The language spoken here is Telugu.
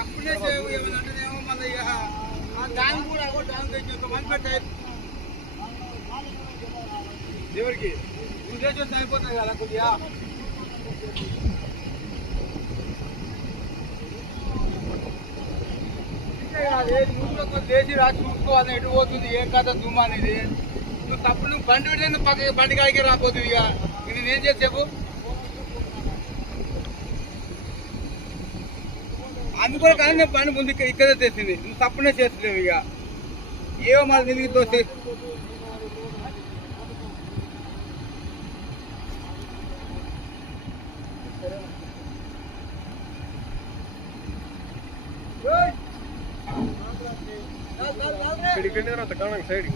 అప్పుడే ఏమన్నా అంటేనేమో మళ్ళీ ఇక డ్యామ్ కూడా డ్యామ్ తెచ్చి మంచి పెట్టాయి ఎవరికి ఉద్దేశం అయిపోతాయి కదా కొద్దిగా దేశీ రాసి చూసుకోవాలి ఎటు పోతుంది ఏం కథ దుమ్మ అనేది నువ్వు తప్పు నువ్వు బండి పెడితే పక్క బండి కాడికి రాపోతుంది ఇక నేనేం చేసి చెప్పు అందుకని కానీ నేను బండి ముందు ఇక్కడే తెచ్చింది నువ్వు తప్పునే చేస్తలేవు ఇక ఏవో మళ్ళీ నిలిగి తోసి ఇక్కడ కాణం సైడ్